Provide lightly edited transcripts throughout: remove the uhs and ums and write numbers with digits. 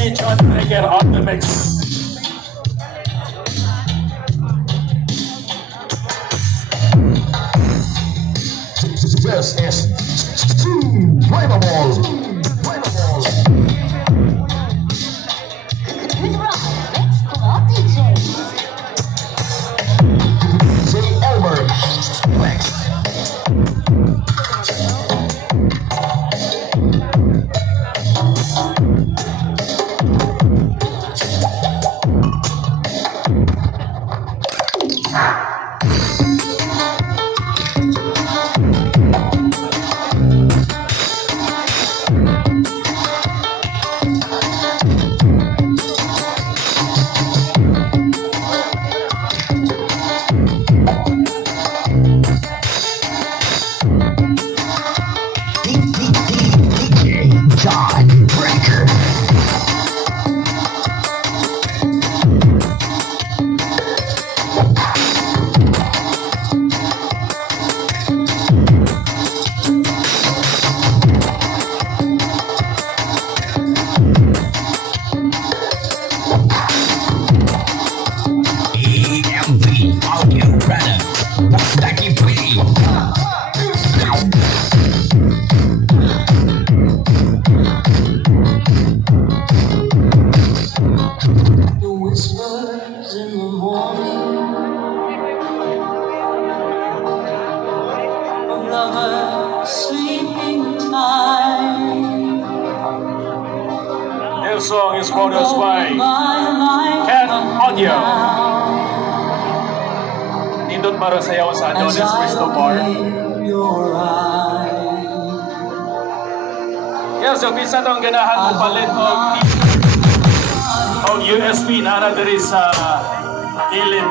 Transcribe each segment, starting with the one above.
DJ John Trigger on the mix. This is Team Guimbawian. Good rock, let's call out DJs. Say over. Flex. John Breaker. AMV audio product. Bakbakan. The whispers in the morning of lovers sleeping time. This song is brought us by Cat Audio. Nindot para sayaw sa Adonis Cristo Bar. Your eyes. Yes, yung isa itong ganahan mo palit o USB na diri sa kilid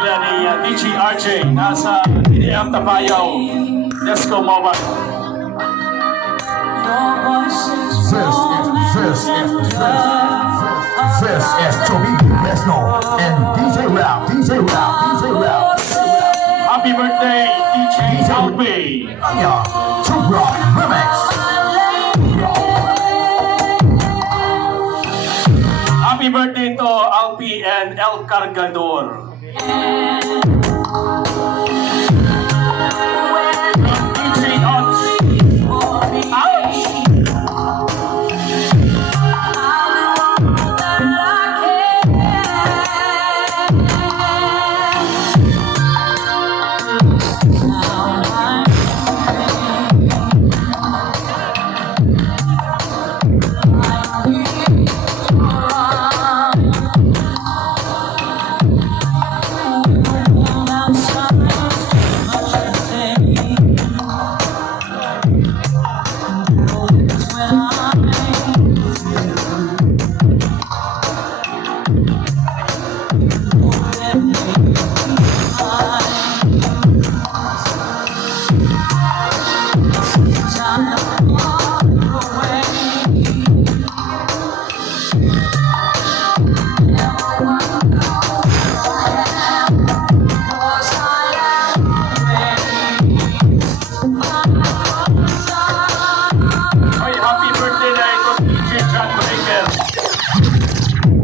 nila ni DJ RJ nasa DDM Tapayaw Desco Mobile. Your voice is This is Toby Resno and DJ Rap. Happy birthday, DJ LP. Anya, Chubra Remix. Happy birthday to Alpi and El Cargador.